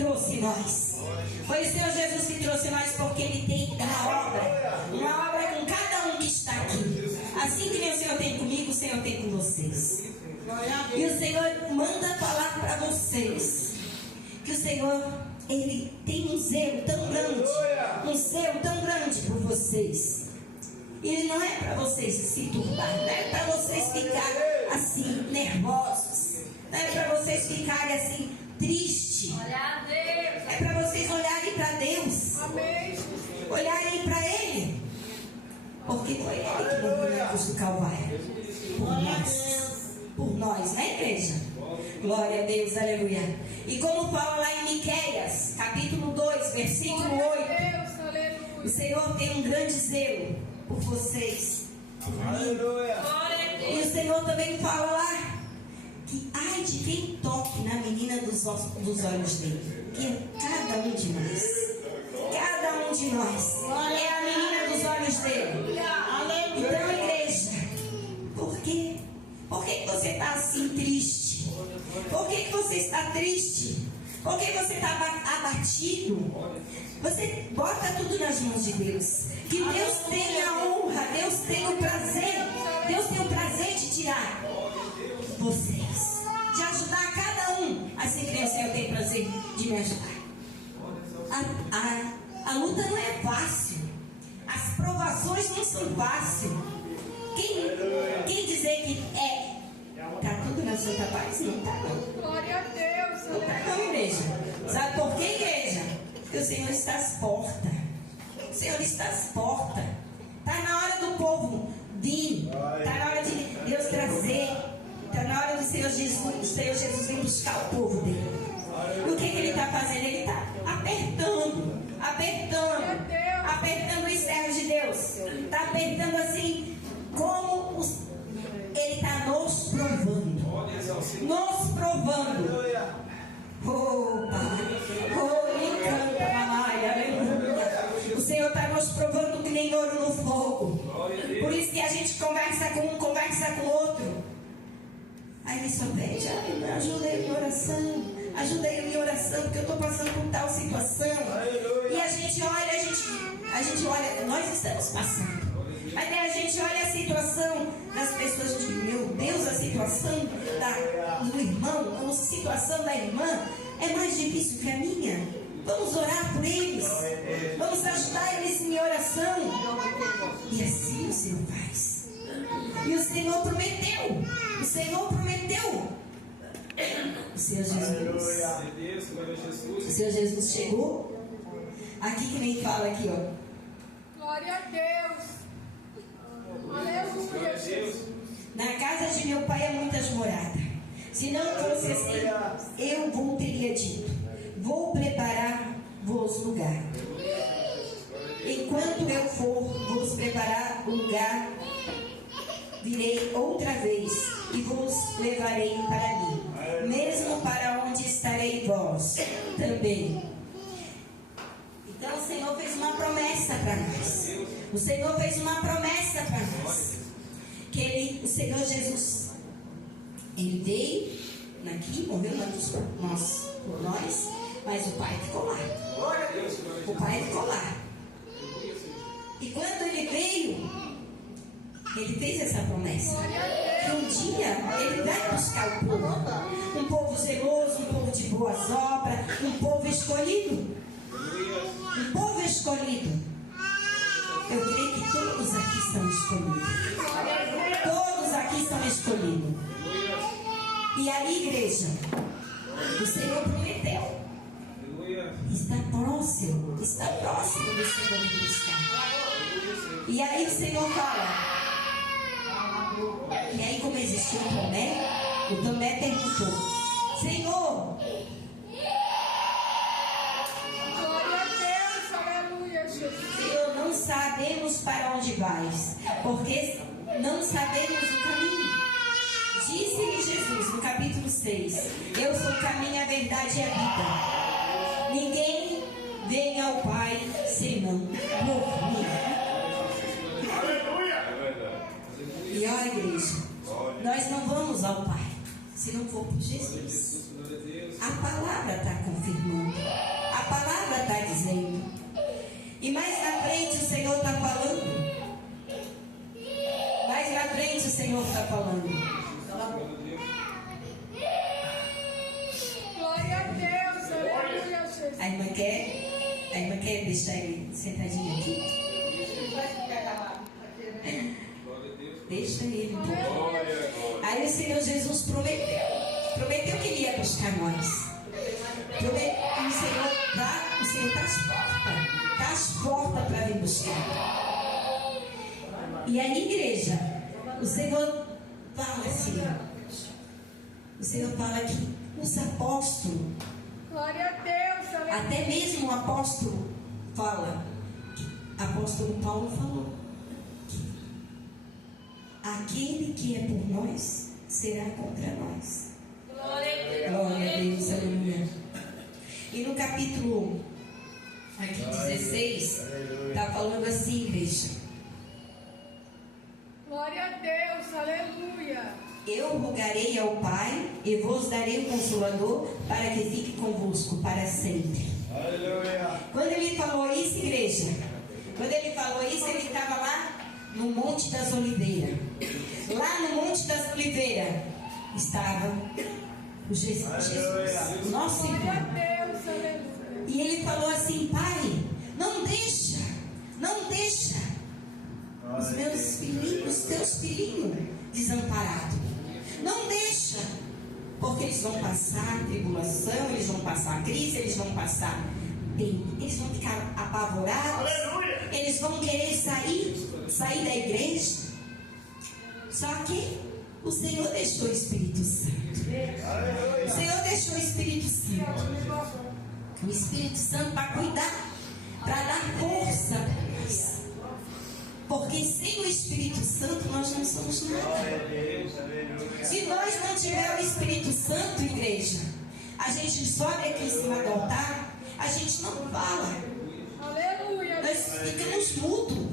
trouxe nós. Foi o Senhor Jesus que trouxe nós, porque Ele tem uma obra com cada um que está aqui. Assim que nem o Senhor tem comigo, o Senhor tem com vocês. E o Senhor manda falar para vocês que o Senhor, Ele tem um zelo tão grande por vocês. E não é para vocês se turbar, não é para vocês ficarem assim nervosos, não é para vocês ficarem assim tristes. É para vocês olharem para Deus, olharem para Ele, porque foi Ele que morreu na cruz do Calvário por nós, né, igreja? Glória a Deus, aleluia. E como fala lá em Miqueias, capítulo 2, versículo 8, o Senhor tem um grande zelo por vocês. Aleluia. E o Senhor também fala lá que ai de quem toque na menina dos olhos dele, que é cada um de nós. Cada um de nós é a menina dos olhos dele. Então, igreja, por quê? Por que você está assim triste? Por que você está triste? Por que você está abatido? Você bota tudo nas mãos de Deus. Que Deus tenha a honra, Deus tem o prazer. Deus tem o prazer de tirar vocês, de ajudar cada um. Assim que o Senhor tem prazer de me ajudar. A luta não é fácil. As provações não são fáceis. Quem dizer que está tudo na santa paz? Não está não. Glória a Deus. Não está não, igreja. Sabe por quê, igreja? Porque o Senhor está às portas. O Senhor está às portas. Está na hora do povo vir. Está na hora de Deus trazer. Está na hora do Senhor Jesus vir buscar o povo dele. E o que Ele está fazendo? Ele está apertando os servos de Deus. Está apertando assim, como Ele está nos provando. Nos provando. Oh, Pai. Oh, encanta, mamãe. Aleluia. O Senhor está nos provando que nem ouro no fogo. Por isso que a gente conversa com um, conversa com o outro. Aí ele só pede, ajuda eu em oração. Ajuda eu em oração, porque eu estou passando por tal situação. E a gente olha, nós estamos passando. Mas aí a gente olha a situação das pessoas, diz, meu Deus, a situação do irmão, a situação da irmã é mais difícil que a minha. Vamos orar por eles. Vamos ajudar eles em oração. E assim o Senhor faz. E o Senhor prometeu. O Senhor Jesus. O Senhor Jesus chegou. Aqui que nem fala aqui, ó. Glória a Deus. Aleluia, Jesus. Na casa de meu pai há muitas moradas. Se não fosse assim, eu vou teria dito: vou preparar-vos lugar. Enquanto eu for vos preparar o lugar, virei outra vez e vos levarei para mim, mesmo para onde estarei vós também. Então o Senhor fez uma promessa para nós. O Senhor fez uma promessa para nós. Que o Senhor Jesus, Ele veio aqui, morreu por nós, mas o Pai ficou lá. O Pai ficou lá. E quando Ele veio, Ele fez essa promessa. Que um dia Ele vai buscar o povo. Um povo zeloso, um povo de boas obras, um povo escolhido. Um povo escolhido. Eu creio que todos aqui são escolhidos. Todos aqui são escolhidos. E aí, igreja, o Senhor prometeu. Está próximo do Senhor me buscar. E aí o Senhor fala. E aí, como existiu o Tomé perguntou: Senhor, Senhor, não sabemos para onde vais, porque não sabemos o caminho. Disse-lhe Jesus no capítulo 6: eu sou o caminho, a verdade e a vida. Ninguém vem ao Pai senão por mim. E ó, igreja, nós não vamos ao Pai se não for por Jesus. A palavra está confirmando. E mais na frente o Senhor está falando. Mais na frente o Senhor está falando. Glória a Deus. Aleluia, Jesus. A irmã quer deixar ele sentadinho aqui? Deixa ele um pouco. Aí o Senhor Jesus prometeu que ele ia buscar nós. O Senhor está às portas para vir buscar. E aí, igreja, o Senhor fala assim, o Senhor fala que os apóstolos, Glória a Deus. Aleluia. até mesmo o apóstolo fala, apóstolo Paulo falou, aquele que é por nós será contra nós. Glória a Deus, aleluia. E no capítulo aqui 16, está falando assim, igreja. Glória a Deus. Aleluia. Eu rogarei ao Pai e vos darei um Consolador para que fique convosco para sempre. Aleluia. Quando ele falou isso, igreja, quando ele falou isso, ele estava lá no Monte das Oliveiras. Lá no Monte das Oliveiras estava o Jesus, o nosso Glória a irmão. Deus. Aleluia. E ele falou assim: Pai, não deixa os meus filhinhos, os teus filhinhos desamparados. Não deixa, porque eles vão passar tribulação, eles vão passar crise, eles vão passar bem, eles vão ficar apavorados, eles vão querer sair da igreja. Só que o Senhor deixou o Espírito Santo. O Senhor deixou o Espírito Santo. O Espírito Santo para cuidar, para dar força para nós. Porque sem o Espírito Santo nós não somos nada. Se nós não tivermos o Espírito Santo, igreja, a gente sobe aqui em cima do altar, a gente não fala, Aleluia. nós ficamos mudos.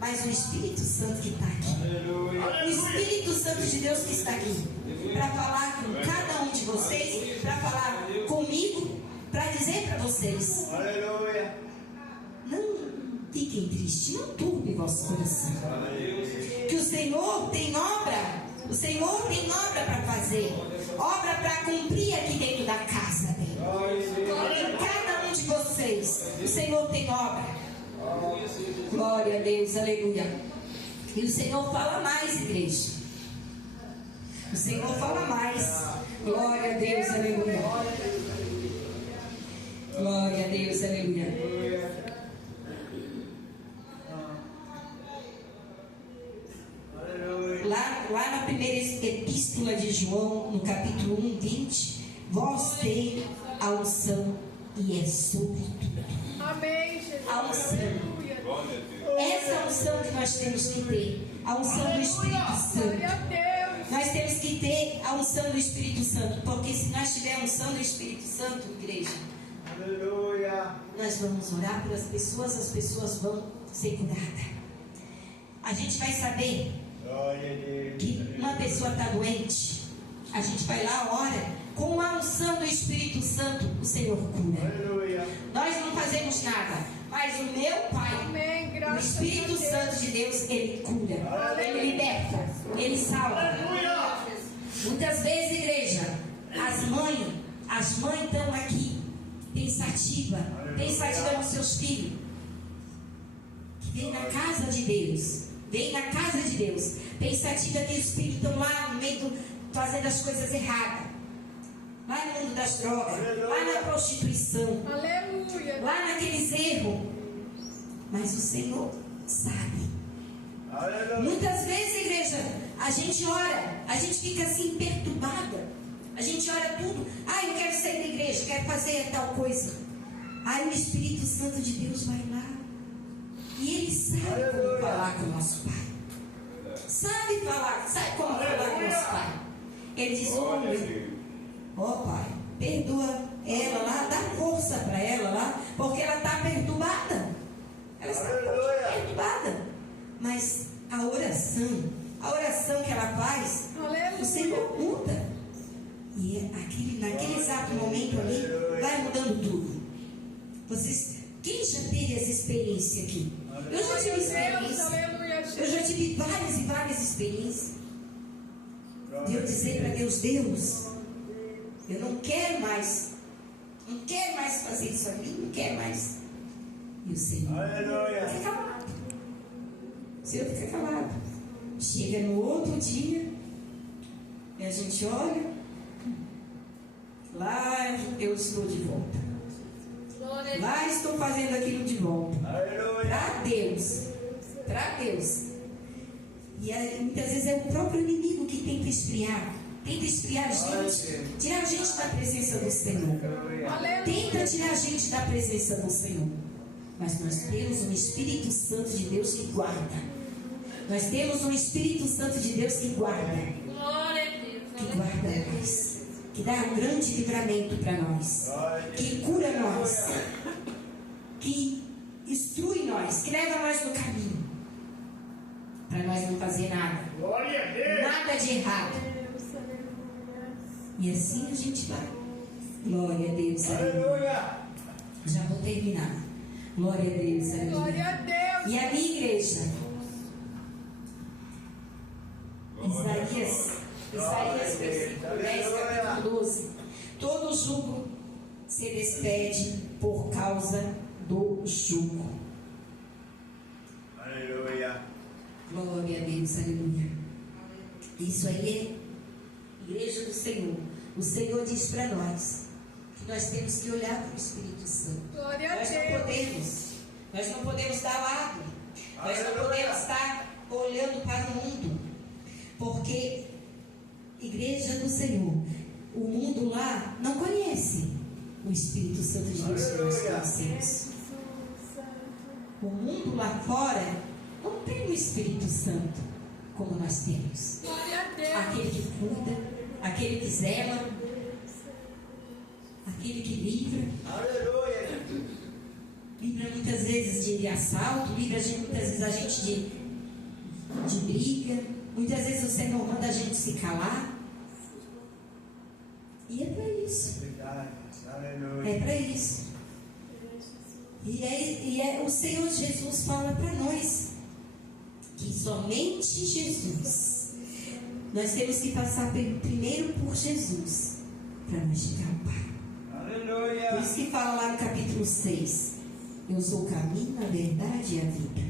Mas o Espírito Santo que está aqui, o Espírito Santo de Deus que está aqui, para falar com cada um de vocês, para falar comigo, para dizer para vocês: Aleluia. não fiquem tristes, não turbe vosso coração, que o Senhor tem obra para fazer, obra para cumprir aqui dentro da casa dele. Em cada um de vocês, o Senhor tem obra. Glória a Deus, aleluia. E o Senhor fala mais, igreja. O Senhor fala mais. Glória a Deus, aleluia. Glória a Deus, aleluia. Lá na primeira epístola de João, no capítulo 1, 20, vós tem a unção e é sobre tudo. Amém, Jesus. A unção. Aleluia. Essa unção que nós temos que ter, a unção do Espírito Glória a Santo. Deus. Nós temos que ter a unção do Espírito Santo, porque se nós tivermos a unção do Espírito Santo, igreja, Aleluia. nós vamos orar pelas pessoas, as pessoas vão ser curadas. A gente vai saber Glória a Deus. que uma pessoa está doente, a gente vai lá, ora, com a unção do Espírito Santo, o Senhor cura. Aleluia. Nós não fazemos nada, mas o meu Pai, Amém. o Graças Espírito a Deus. Santo de Deus, Ele cura, Ele liberta, Ele salva. Aleluia. Muitas vezes, igreja, as mães estão aqui, pensativa nos seus filhos, que vem na casa de Deus, pensativa que os filhos estão lá no meio fazendo as coisas erradas, lá no mundo das drogas, lá na prostituição, Aleluia. lá naqueles erros, mas o Senhor sabe. Aleluia. Muitas vezes, igreja, a gente ora, a gente fica assim perturbada, a gente ora tudo, eu quero sair da igreja, quero fazer tal coisa, aí o Espírito Santo de Deus vai lá e ele sabe como falar com o nosso Pai, sabe como falar com o nosso Pai. Ele diz: Pai, perdoa ela lá, dá força para ela lá, porque ela está perturbada, ela está perturbada, mas a oração que ela faz, o Senhor muda. E naquele exato momento ali, vai mudando tudo. Quem já teve essa experiência aqui. Eu já tive experiência. Aleluia, Eu já tive várias e várias experiências. De eu dizer para Deus, Deus, eu não quero mais. Não quero mais fazer isso aqui, não quero mais. E o Senhor Aleluia. fica calado. O Senhor fica calado. Chega no outro dia, e a gente olha, lá eu estou de volta. Lá estou fazendo aquilo de volta. Aleluia. Para Deus. Para Deus. E aí, muitas vezes é o próprio inimigo que tenta esfriar. Tenta esfriar a gente. Tirar a gente da presença do Senhor. Tenta tirar a gente da presença do Senhor. Mas nós temos um Espírito Santo de Deus que guarda. Nós temos um Espírito Santo de Deus que guarda. Que guarda nós. Que dá um grande livramento para nós. Que cura nós. Que instrui nós. Que leva nós no caminho. Para nós não fazer nada. Nada de errado. E assim a gente vai. Glória a Deus. Aleluia. Já vou terminar. Glória a Deus. Aleluia. Glória a Deus. E a minha igreja. Isaías, versículo 10, capítulo 12. Todo jugo se despede por causa do jugo. Aleluia. Glória a Deus, aleluia. Isso aí é igreja do Senhor. O Senhor diz para nós que nós temos que olhar para o Espírito Santo. Glória a Nós Deus. não podemos dar lado. Nós não podemos estar olhando para o mundo. Porque igreja do Senhor, o mundo lá não conhece o Espírito Santo de Deus que nós conhecemos. O mundo lá fora não tem o Espírito Santo como nós temos. Glória a Deus. Aquele que cuida, aquele que zela, aquele que livra. Aleluia. Livra muitas vezes de assalto, livra muitas vezes a gente de briga. Muitas vezes o Senhor manda a gente se calar. E é para isso. Aleluia. É para isso. E o Senhor Jesus fala para nós que somente Jesus. Nós temos que passar primeiro por Jesus para nós chegar ao Pai. Aleluia. Por isso que fala lá no capítulo 6. Eu sou o caminho, a verdade e a vida.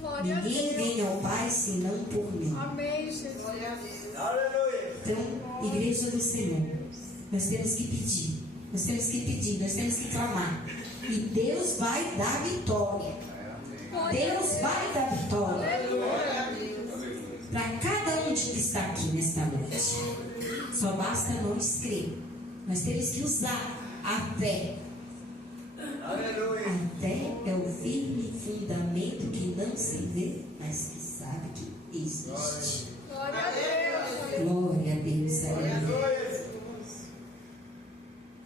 Glória a Ninguém Deus. vem ao Pai senão por mim. Amém, Jesus. Aleluia. Então, igreja do Senhor, nós temos que pedir. Nós temos que pedir, nós temos que clamar. E Deus vai dar vitória. Deus vai dar vitória para cada um que está aqui nesta noite. Só basta nós crer. Nós temos que usar a fé. Aleluia. A fé é o firme fundamento que não se vê, mas que sabe que existe. Glória a Deus. Glória a Deus. Aleluia. Aleluia.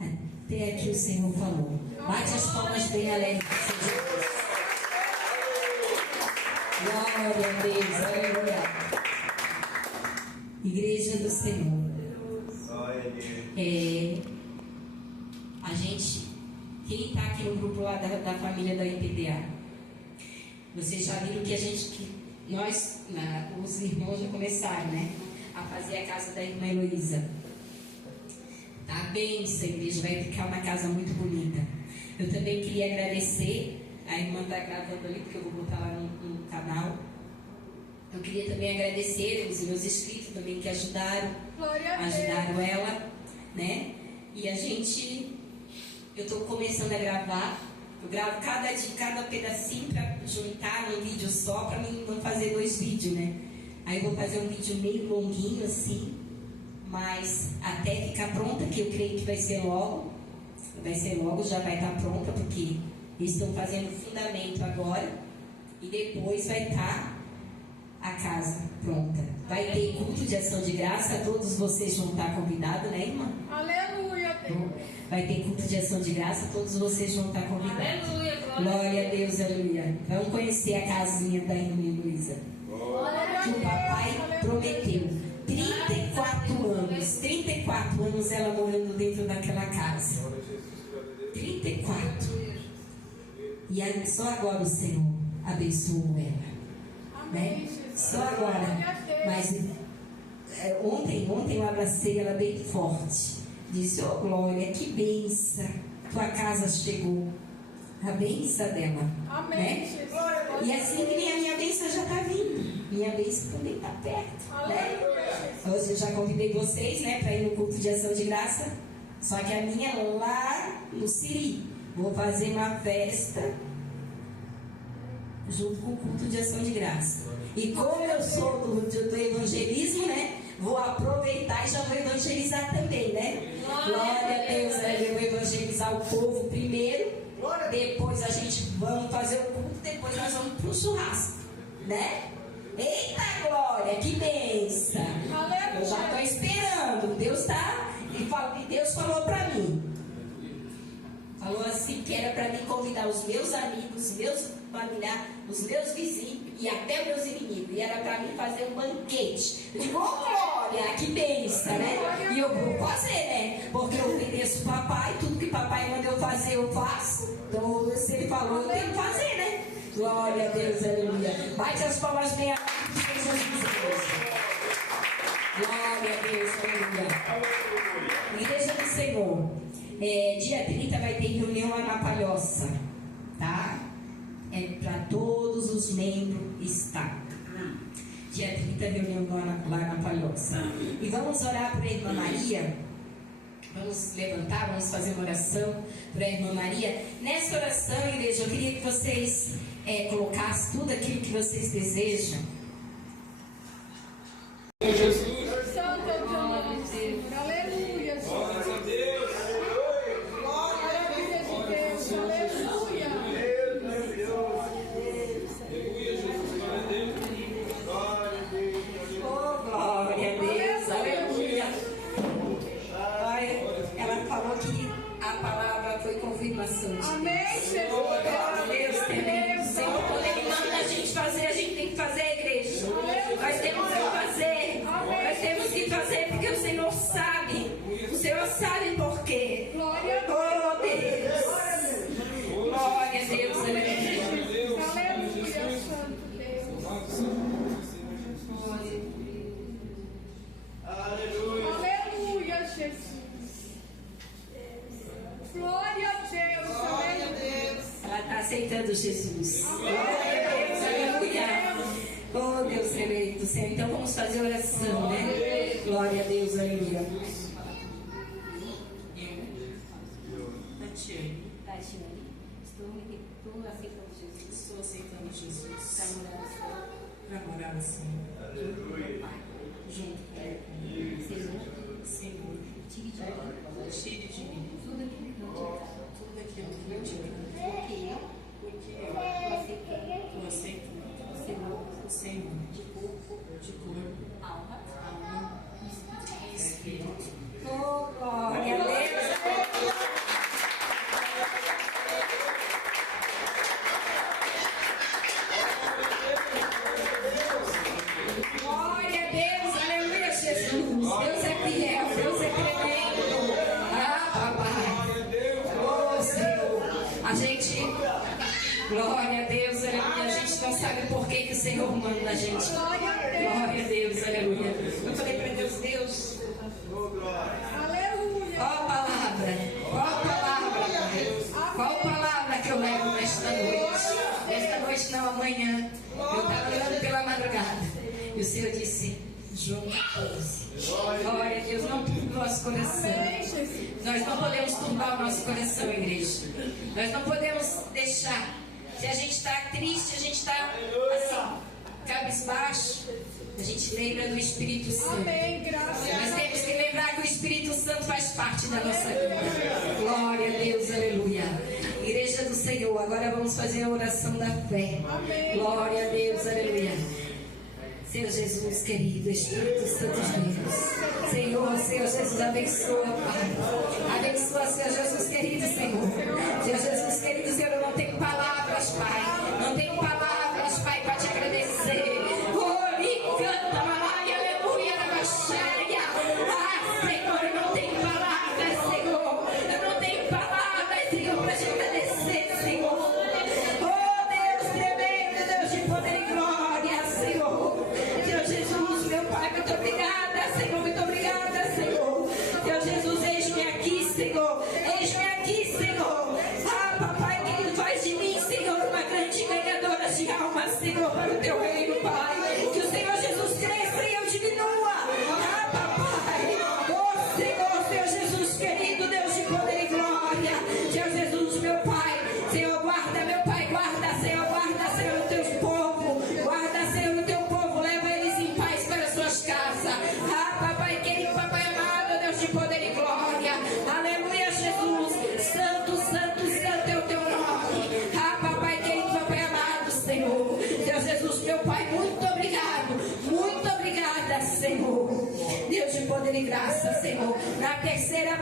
Até aqui o Senhor falou. Bate as palmas bem alegres. Glória a Deus. Aleluia. Igreja do Senhor. Glória a Deus. A gente, quem está aqui no grupo lá da família da IPDA, vocês já viram que nós, os irmãos já começaram, né, a fazer a casa da irmã Heloísa. Tá bem, essa igreja vai ficar uma casa muito bonita. Eu também queria agradecer, a irmã está gravando ali, porque eu vou botar lá no canal. Eu queria também agradecer os meus inscritos também que ajudaram ela, né? E eu estou começando a gravar. Eu gravo cada pedacinho para juntar num vídeo só, para mim não fazer 2 vídeos, né? Aí eu vou fazer um vídeo meio longuinho assim, mas até ficar pronta, que eu creio que vai ser logo, já vai estar pronta, porque eles estão fazendo o fundamento agora, e depois vai estar a casa pronta. Vai ter culto de ação de graça, todos vocês vão estar convidados, né, irmã? Aleluia, Deus. Vai ter culto de ação de graça, todos vocês vão estar convidados. Aleluia, Glória a Deus, aleluia. Vamos conhecer a casinha da irmã Luísa, que o papai prometeu. 34 anos ela morando dentro daquela casa. 34. E só agora o Senhor abençoou ela, né? Só agora. Mas ontem eu abracei ela bem forte. Disse: "Oh Glória, que bênção, tua casa chegou." A bênção dela. Amém. Né? E assim que minha bênção já está vindo. Minha bênção também está perto. Né? Hoje eu já convidei vocês, né, para ir no culto de ação de graça. Só que a minha lá no Siri. Vou fazer uma festa junto com o culto de ação de graça. E como eu sou do evangelismo, né? Vou aproveitar e já vou evangelizar também, né? Glória a Deus, eu vou evangelizar o povo primeiro. Depois a gente vamos fazer o culto, depois nós vamos para o churrasco, né? Eita glória, que bênção! Eu já estou esperando. Deus Deus falou para mim. Falou assim que era para mim convidar os meus amigos, meus familiares, os meus vizinhos e até meus inimigos. E era para mim fazer um banquete. Eu digo: "Oh, glória, que bênção, né?" E eu vou fazer, né? Porque eu obedeço o papai, tudo que papai manda eu fazer, eu faço. Então, se ele falou, eu tenho que fazer, né? Glória a Deus, aleluia. Bate as palmas bem altas. Glória a Deus, aleluia. Igreja do Senhor. Dia 30 vai ter reunião lá na Palhoça, tá? É para todos os membros estar. Dia 30 reunião lá na Palhoça. E vamos orar para a irmã Maria. Vamos levantar, vamos fazer uma oração para a irmã Maria. Nessa oração, igreja, eu queria que vocês colocassem tudo aquilo que vocês desejam. Jesus. Santo é o teu nome, Senhor. Aleluia, Senhor. Glória a Deus. Maravilha de Deus. Aleluia. Oh, glória a Deus, aleluia. Olha, ela falou que a palavra foi confirmação. Amém, Jesus. Oh, Deus, tremendo. Senhor, quando Ele manda a gente fazer, a gente tem que fazer, a igreja. Nós temos que fazer. Nós temos que fazer porque o Senhor sabe. O Senhor sabe por quê. Glória a Deus. Oh, Deus. Glória a Deus, aleluia. Aleluia, Santo Deus. Aleluia, Jesus. Glória a Deus. Aleluia. Ela está aceitando Jesus. Glória a Deus, aleluia. Oh, Deus tremendo do céu. Então vamos fazer oração, né? Glória a Deus, aleluia. Tatiane, estou aceitando Jesus. Estou aceitando Jesus. Para morar no Senhor. Aleluia. Junto com Ele. Senhor, tire de mim tudo aquilo que não te agrada. Porque eu estou aceitando o Senhor de corpo, alma e espírito. Oh, glória a Deus! Glória a Deus, aleluia, Jesus. Deus é fiel, Deus é tremendo. Ah, papai. Oh, Senhor. A gente, glória a Deus, aleluia. A gente não sabe por que o Senhor manda a gente. Glória a Deus, aleluia. Eu falei para Deus: Deus, Aleluia. qual palavra? Qual palavra que eu levo nesta noite? Nesta noite não, amanhã. Eu estava orando pela madrugada. E o Senhor disse: João 14. Glória a Deus, não turbe o nosso coração. Nós não podemos turbar o nosso coração, igreja. Nós não podemos deixar. Se a gente está triste, a gente está assim, cabisbaixo, a gente lembra do Espírito Santo. Amém, graças a Nós Deus. temos que lembrar que o Espírito Santo faz parte da nossa vida. Glória a Deus, aleluia. Igreja do Senhor, agora vamos fazer a oração da fé. Amém. Glória a Deus, aleluia. Senhor Jesus querido, Espírito Santo de Deus. Senhor Jesus, abençoa, Pai. Abençoa, Senhor Jesus querido, Senhor. Senhor Jesus querido, Senhor, eu não tenho palavras, Pai. Não tenho palavras, Pai, para te agradecer. Canta, mamãe, aleluia, na baixaria. Ah, Senhor, eu não tenho palavras, Senhor. Eu não tenho palavras, Senhor, para te agradecer, Senhor.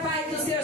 paz do Senhor